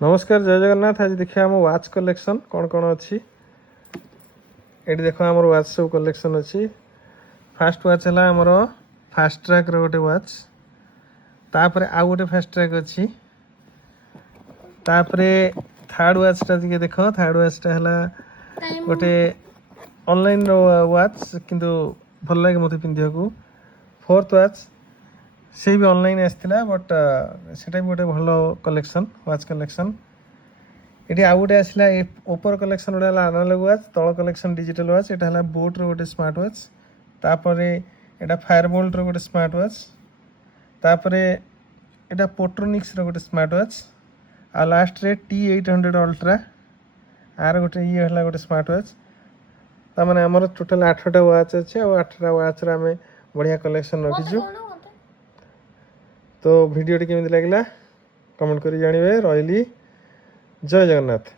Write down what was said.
नमस्कार जय जगन्नाथ। आज देखिए आम वाच कलेक्शन कौन कौन अच्छी ये देख आम वाच सब कलेक्शन अच्छी। फास्ट वाच है आमर फास्ट ट्रैक रोटे वाच तापर आउ गोटे फास्ट ट्रैक अच्छी तापरे थर्ड वाचटा टे देख थर्ड वाचटा है गोटे ऑनलाइन वाच किंतु भल लगे मत पिंधा को। फोर्थ वाच से भी ऑनलाइन आसला बट सेटा भी गोटे भल कलेक्शन वाच कलेक्शन। ये आउ गोटे आसला ओपर कलेक्शन गोटे एनालॉग वाच तल कलेक्शन डिजिटल वाच। यहाँ है बोट रोटे स्मार्ट वाच तापर यहाँ फायरबोल्ट रोटे स्मार्ट वाच तापर यहाँ पोट्रोनिक्स रोटे स्मार्ट वाच आ लास्ट रे T800 अल्ट्रा आर गोटे ये है गोटे स्मार्ट वाच। तार आमर टोटाल 8टा वाच अच्छे और 8टा वाच आम बढ़िया कलेक्शन रखीचु। तो वीडियो केमी लगे कमेंट कर जानवे। रही जय जगन्नाथ।